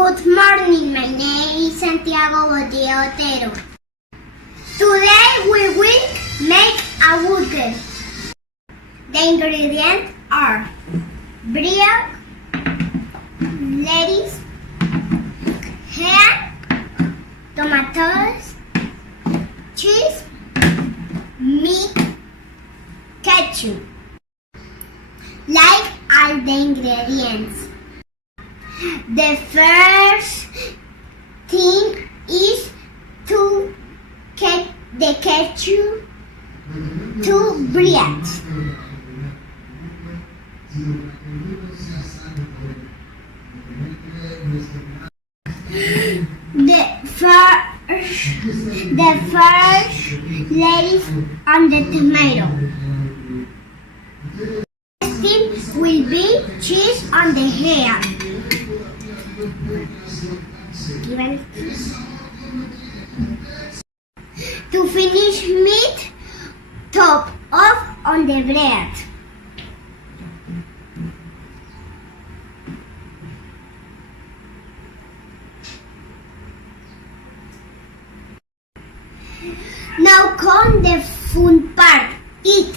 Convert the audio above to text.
Good morning, my name is Santiago Otero. Today we will make a burger. The ingredients are bread, lettuce, ham, tomatoes, cheese, meat, ketchup. Like all the ingredients. The first thing is to get the ketchup to bread. The first lettuce and the tomato. Next thing will be cheese on the ham. To finish, meat top off on the bread. Now come the fun part. Eat.